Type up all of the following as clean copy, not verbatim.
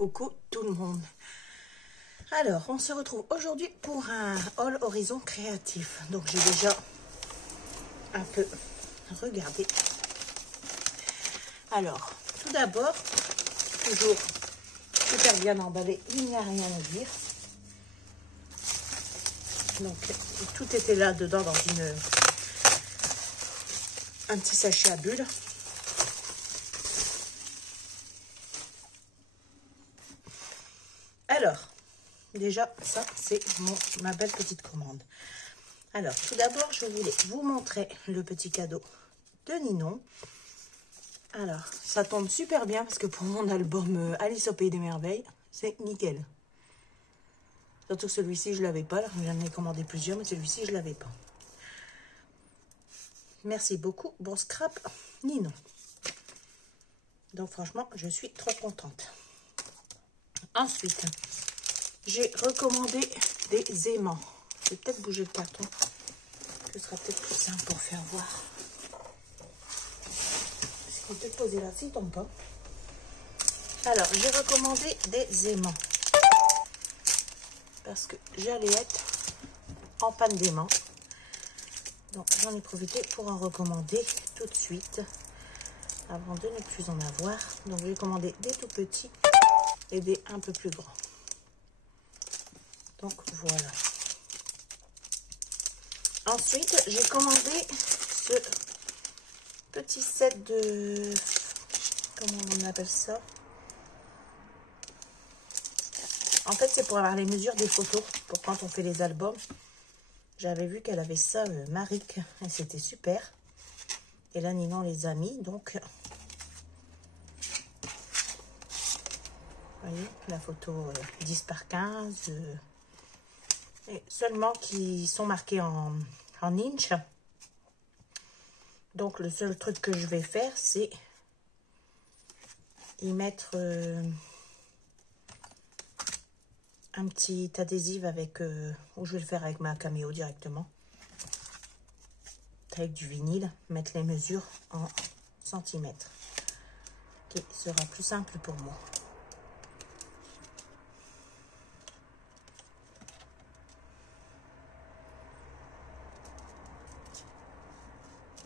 Coucou tout le monde. Alors, on se retrouve aujourd'hui pour un haul horizon créatif. Donc, j'ai déjà un peu regardé. Alors, tout d'abord, toujours super bien emballé, il n'y a rien à dire. Donc, tout était là dedans dans un petit sachet à bulles. Alors, déjà, ça, c'est ma belle petite commande. Alors, tout d'abord, je voulais vous montrer le petit cadeau de Ninon. Alors, ça tombe super bien parce que pour mon album Alice au Pays des Merveilles, c'est nickel. Surtout que celui-ci, je ne l'avais pas. J'en ai commandé plusieurs, mais celui-ci, je ne l'avais pas. Merci beaucoup. Bon scrap, Ninon. Donc, franchement, je suis trop contente. Ensuite, j'ai recommandé des aimants. Je vais peut-être bouger le carton. Ce sera peut-être plus simple pour faire voir. Est-ce qu'on peut poser là, s'il tombe pas. Alors, j'ai recommandé des aimants. Parce que j'allais être en panne d'aimants. Donc, j'en ai profité pour en recommander tout de suite. Avant de ne plus en avoir. Donc, j'ai commandé des tout petits et des un peu plus grands. Donc, voilà. Ensuite, j'ai commandé ce petit set de... Comment on appelle ça? En fait, c'est pour avoir les mesures des photos, pour quand on fait les albums. J'avais vu qu'elle avait ça, Maric, et c'était super. Et là, Ninon les a mis, donc... Vous voyez, la photo 10 par 15. Et seulement qui sont marqués en inch. Donc, le seul truc que je vais faire, c'est y mettre un petit adhésif avec... ou je vais le faire avec ma caméo directement. Avec du vinyle, mettre les mesures en centimètres. Qui sera plus simple pour moi.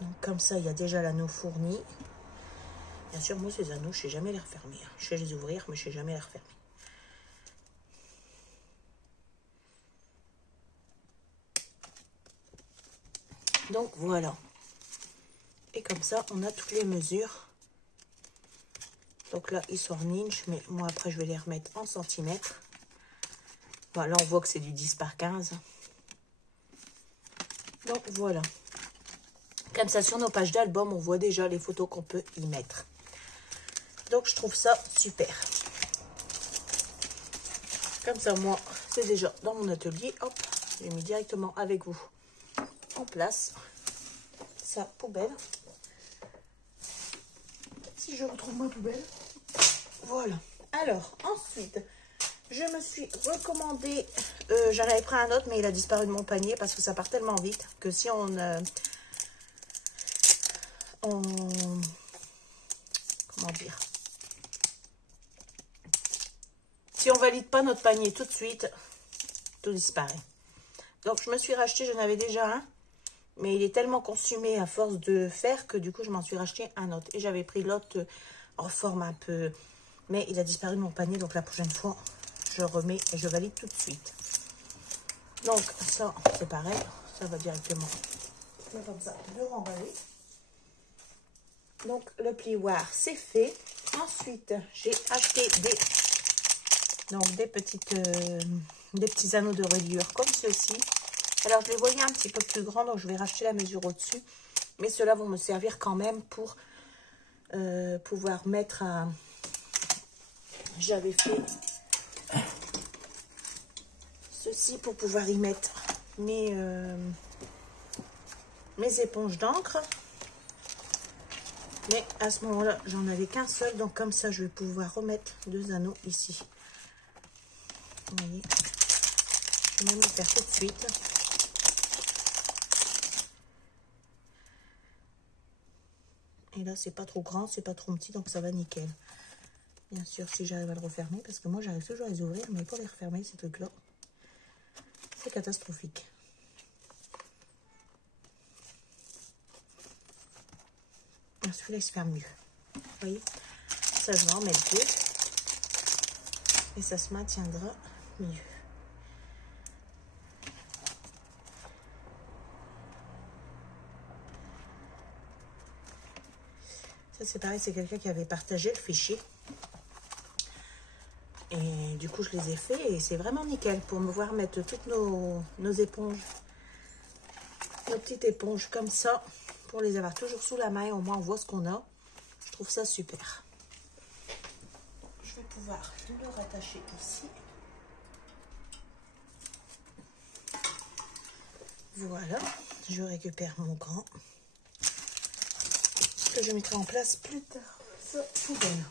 Donc, comme ça, il y a déjà l'anneau fourni. Bien sûr, moi, ces anneaux, je ne sais jamais les refermer. Je sais les ouvrir, mais je ne sais jamais les refermer. Donc, voilà. Et comme ça, on a toutes les mesures. Donc là, ils sont en inch, mais moi, après, je vais les remettre en centimètres. Voilà, on voit que c'est du 10 par 15. Donc, voilà. Comme ça, sur nos pages d'album, on voit déjà les photos qu'on peut y mettre. Donc, je trouve ça super. Comme ça, moi, c'est déjà dans mon atelier. Hop, j'ai mis directement avec vous en place sa poubelle. Si je retrouve ma poubelle. Voilà. Alors, ensuite, je me suis recommandé... j'en avais pris un autre, mais il a disparu de mon panier parce que ça part tellement vite que si on comment dire? Si on valide pas notre panier tout de suite, tout disparaît. Donc, je me suis racheté, j'en avais déjà un, mais il est tellement consumé à force de faire que du coup, je m'en suis racheté un autre. Et j'avais pris l'autre en forme un peu... Mais il a disparu de mon panier, donc la prochaine fois, je remets et je valide tout de suite. Donc, ça, c'est pareil, ça va directement comme ça, le remballer. Donc, le plioir, c'est fait. Ensuite, j'ai acheté des petits anneaux de reliure comme ceux-ci. Alors, je les voyais un petit peu plus grands, donc je vais racheter la mesure au-dessus. Mais ceux-là vont me servir quand même pour pouvoir mettre à... J'avais fait ceci pour pouvoir y mettre mes éponges d'encre. Mais à ce moment-là, j'en avais qu'un seul. Donc, comme ça, je vais pouvoir remettre 2 anneaux ici. Vous voyez, je vais même le faire tout de suite. Et là, c'est pas trop grand, c'est pas trop petit, donc ça va nickel. Bien sûr, si j'arrive à le refermer, parce que moi, j'arrive toujours à les ouvrir, mais pour les refermer, ces trucs-là, c'est catastrophique. Celui-là, il se ferme mieux. Vous voyez? Ça, je vais en mettre 2. Et ça se maintiendra mieux. Ça, c'est pareil, c'est quelqu'un qui avait partagé le fichier. Et du coup, je les ai fait et c'est vraiment nickel pour me voir mettre toutes nos éponges. Nos petites éponges comme ça, pour les avoir toujours sous la main. Au moins, on voit ce qu'on a. Je trouve ça super. Je vais pouvoir le rattacher ici. Voilà, je récupère mon grand. Que je mettrai en place plus tard. Ça, poubelle.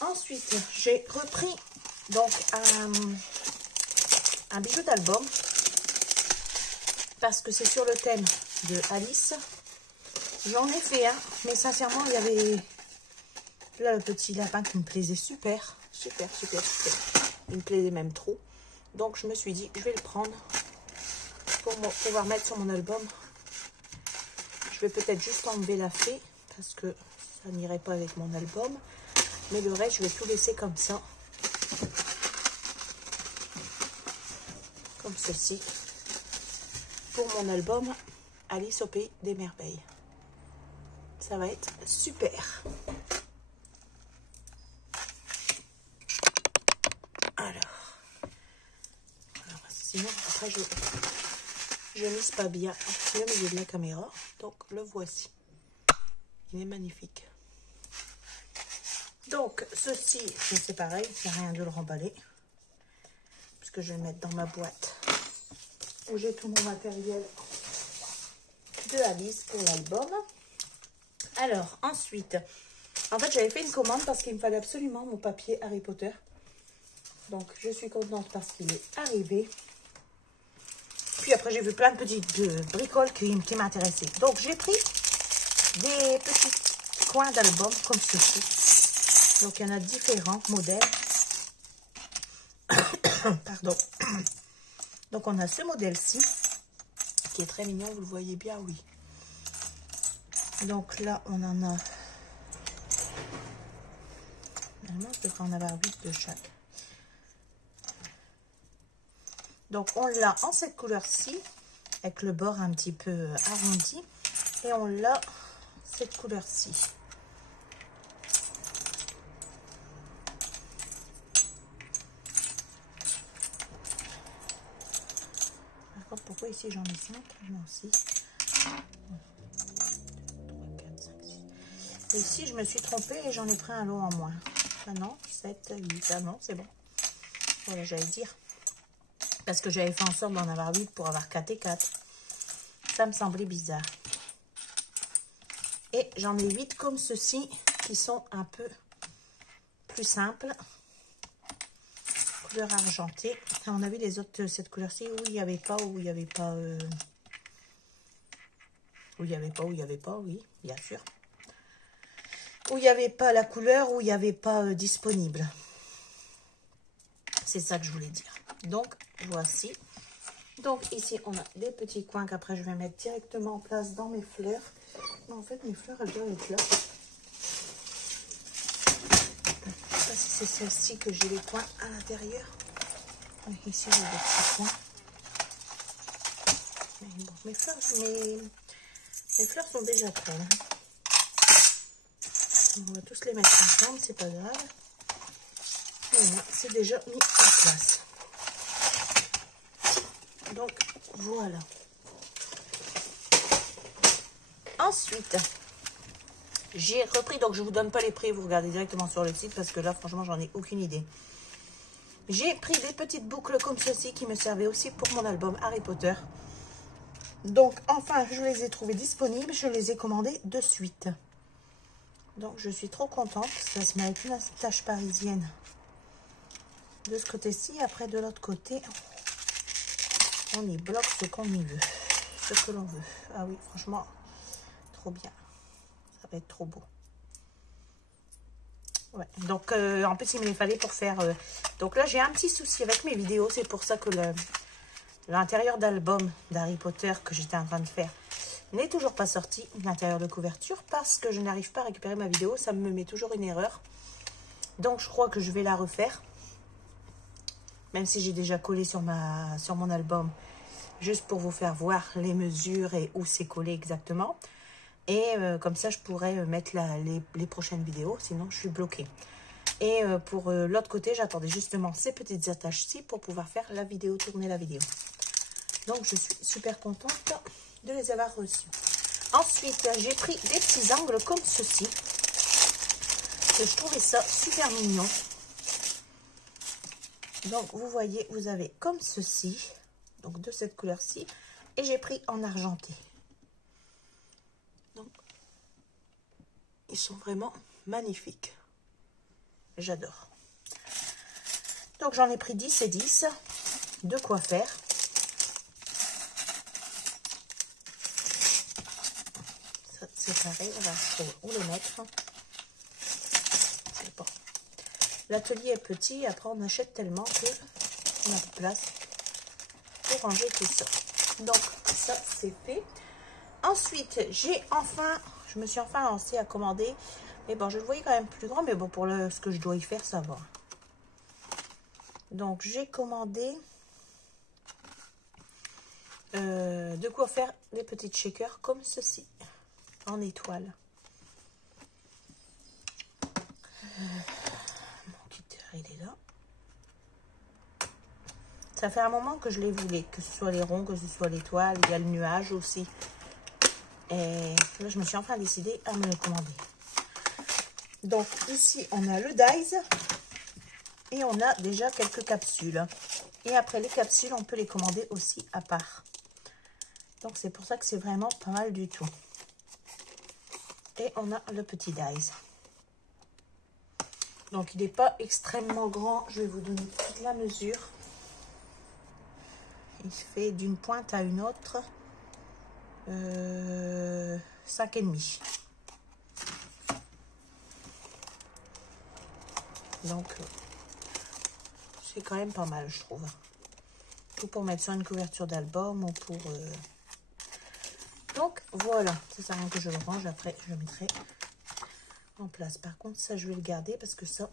Ensuite, j'ai repris donc un bijou d'album parce que c'est sur le thème de Alice. J'en ai fait un, mais sincèrement, il y avait là le petit lapin qui me plaisait super. Il me plaisait même trop. Donc, je me suis dit, je vais le prendre pour pouvoir mettre sur mon album. Je vais peut-être juste enlever la fée parce que ça n'irait pas avec mon album. Mais le reste, je vais tout laisser comme ça. Comme ceci. Pour mon album Alice au pays des merveilles. Ça va être super. Alors sinon, après, je mise pas bien le milieu de la caméra. Donc, le voici. Il est magnifique. Donc, ceci, c'est pareil, il n'y a rien de le remballer. Puisque je vais le mettre dans ma boîte où j'ai tout mon matériel de Alice pour l'album. Alors, ensuite, en fait, j'avais fait une commande parce qu'il me fallait absolument mon papier Harry Potter. Donc, je suis contente parce qu'il est arrivé. Puis après, j'ai vu plein de petites bricoles qui m'intéressaient. Donc, j'ai pris des petits coins d'album comme ceci. Donc, il y en a différents modèles. Pardon. Donc, on a ce modèle-ci, qui est très mignon, vous le voyez bien, oui. Donc, là, on en a... Normalement, je devrais en avoir 8 de chaque. Donc, on l'a en cette couleur-ci, avec le bord un petit peu arrondi. Et on l'a cette couleur-ci. Pourquoi ici j'en ai 5? Non, 6. 3, 4, 5, 6. Et ici, je me suis trompée et j'en ai pris un lot en moins. Ah non, 7, 8. Ah non, c'est bon. Voilà, j'allais dire. Parce que j'avais fait en sorte d'en avoir 8 pour avoir 4 et 4. Ça me semblait bizarre. Et j'en ai 8 comme ceci, qui sont un peu plus simples. Couleur argentée. On a vu les autres, cette couleur-ci, où il n'y avait pas, oui, bien sûr. Où il n'y avait pas la couleur, où il n'y avait pas disponible. C'est ça que je voulais dire. Donc, voici. Donc, ici, on a des petits coins qu'après, je vais mettre directement en place dans mes fleurs. Mais en fait, mes fleurs, elles doivent être là. Je ne sais pas si c'est celle-ci que j'ai les coins à l'intérieur. Ici, j'ai des petits coins. Mais bon, mes fleurs sont déjà prêtes. Hein. On va tous les mettre ensemble, c'est pas grave. Voilà, c'est déjà mis en place. Donc, voilà. Ensuite, j'ai repris, donc je vous donne pas les prix, vous regardez directement sur le site parce que là, franchement, j'en ai aucune idée. J'ai pris des petites boucles comme ceci qui me servaient aussi pour mon album Harry Potter. Donc, enfin, je les ai trouvées disponibles. Je les ai commandées de suite. Donc, je suis trop contente. Ça se met avec une tache parisienne de ce côté-ci. Après, de l'autre côté, on y bloque ce qu'on y veut. Ce que l'on veut. Ah oui, franchement, trop bien. Ça va être trop beau. Ouais. Donc, en plus, il me les fallait pour faire... Donc là, j'ai un petit souci avec mes vidéos. C'est pour ça que l'intérieur d'album d'Harry Potter que j'étais en train de faire n'est toujours pas sorti, l'intérieur de couverture, parce que je n'arrive pas à récupérer ma vidéo. Ça me met toujours une erreur. Donc, je crois que je vais la refaire. Même si j'ai déjà collé sur mon album. Juste pour vous faire voir les mesures et où c'est collé exactement. Et comme ça, je pourrais mettre les prochaines vidéos. Sinon, je suis bloquée. Et pour l'autre côté, j'attendais justement ces petites attaches-ci pour pouvoir faire la vidéo, tourner la vidéo. Donc, je suis super contente de les avoir reçus. Ensuite, j'ai pris des petits angles comme ceci. Que je trouvais ça super mignon. Donc, vous voyez, vous avez comme ceci. Donc, de cette couleur-ci. Et j'ai pris en argenté. Donc, ils sont vraiment magnifiques. J'adore. Donc, j'en ai pris 10 et 10. De quoi faire. C'est pareil, on va trouver où les mettre. C'est bon. L'atelier est petit, après on achète tellement que on a de place pour ranger tout ça. Donc ça c'est fait. Ensuite, je me suis enfin lancée à commander. Mais bon, je le voyais quand même plus grand, mais bon, pour ce que je dois y faire, ça va. Donc j'ai commandé de quoi faire des petites shakers comme ceci. En étoile. Mon cutter, il est là. Ça fait un moment que je les voulais, que ce soit les ronds, que ce soit l'étoile. Il y a le nuage aussi. Et là, je me suis enfin décidée à me le commander. Donc, ici, on a le dies. Et on a déjà quelques capsules. Et après, les capsules, on peut les commander aussi à part. Donc, c'est pour ça que c'est vraiment pas mal du tout. Et on a le petit dies. Donc, il n'est pas extrêmement grand. Je vais vous donner toute la mesure. Il se fait d'une pointe à une autre 5,5. Donc, c'est quand même pas mal, je trouve. Tout pour mettre sur une couverture d'album ou pour... Donc, voilà. Ça sert à rien que je le range. Après, je le mettrai en place. Par contre, ça, je vais le garder parce que ça,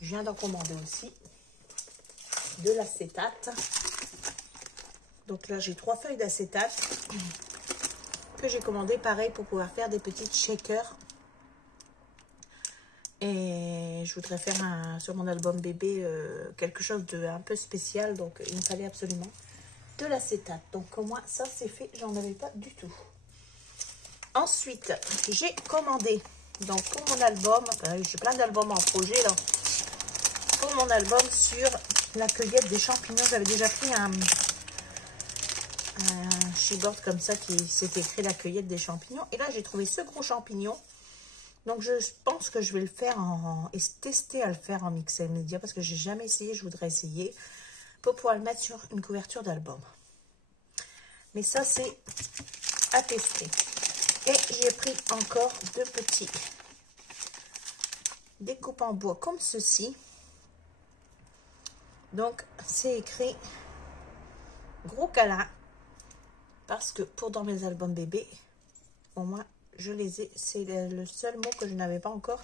je viens d'en commander aussi de l'acétate. Donc là, j'ai 3 feuilles d'acétate que j'ai commandé pareil pour pouvoir faire des petites shakers. Et je voudrais faire sur mon album bébé quelque chose de un peu spécial. Donc, il me fallait absolument de l'acétate. Donc, au moins, ça, c'est fait. J'en avais pas du tout. Ensuite, j'ai commandé, donc pour mon album, j'ai plein d'albums en projet là, pour mon album sur la cueillette des champignons. J'avais déjà pris un chipboard comme ça qui s'était écrit la cueillette des champignons. Et là, j'ai trouvé ce gros champignon. Donc, je pense que je vais le faire et tester à le faire en mixel média parce que j'ai jamais essayé. Je voudrais essayer pour pouvoir le mettre sur une couverture d'album. Mais ça, c'est à tester. Et j'ai pris encore 2 petits découpes en bois comme ceci. Donc, c'est écrit gros câlin. Parce que pour dans mes albums bébés, au moins, je les ai. C'est le seul mot que je n'avais pas encore.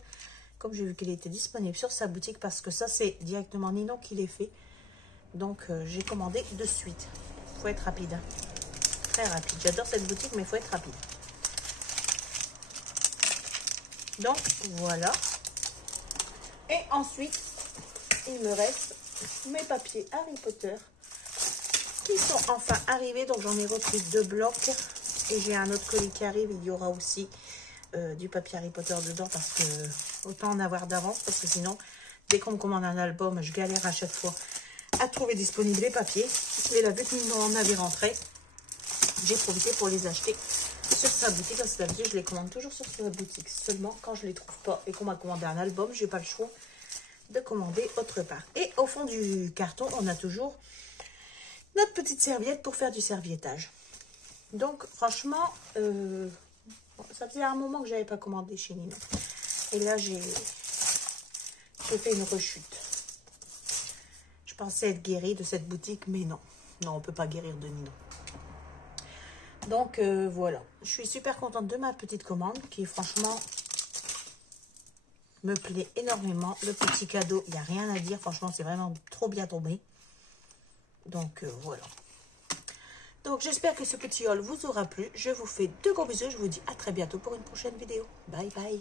Comme j'ai vu qu'il était disponible sur sa boutique. Parce que ça, c'est directement Ninon qui les fait. Donc, j'ai commandé de suite. Il faut être rapide. Hein. Très rapide. J'adore cette boutique, mais il faut être rapide. Donc, voilà. Et ensuite, il me reste mes papiers Harry Potter qui sont enfin arrivés. Donc, j'en ai repris 2 blocs. Et j'ai un autre colis qui arrive. Il y aura aussi du papier Harry Potter dedans parce que autant en avoir d'avance. Parce que sinon, dès qu'on me commande un album, je galère à chaque fois à trouver disponible les papiers. Et là, vu que nous en avait rentré, j'ai profité pour les acheter sur sa boutique. Parce que d'habitude, je les commande toujours sur sa boutique. Seulement, quand je les trouve pas et qu'on m'a commandé un album, j'ai pas le choix de commander autre part. Et au fond du carton, on a toujours notre petite serviette pour faire du serviettage. Donc, franchement, ça faisait un moment que j'avais pas commandé chez Ninon. Et là, j'ai fait une rechute. Je pensais être guérie de cette boutique, mais non. Non, on ne peut pas guérir de Ninon. Donc, voilà. Je suis super contente de ma petite commande qui, franchement, me plaît énormément. Le petit cadeau, il n'y a rien à dire. Franchement, c'est vraiment trop bien tombé. Donc, voilà. Donc, j'espère que ce petit haul vous aura plu. Je vous fais de gros bisous. Je vous dis à très bientôt pour une prochaine vidéo. Bye, bye.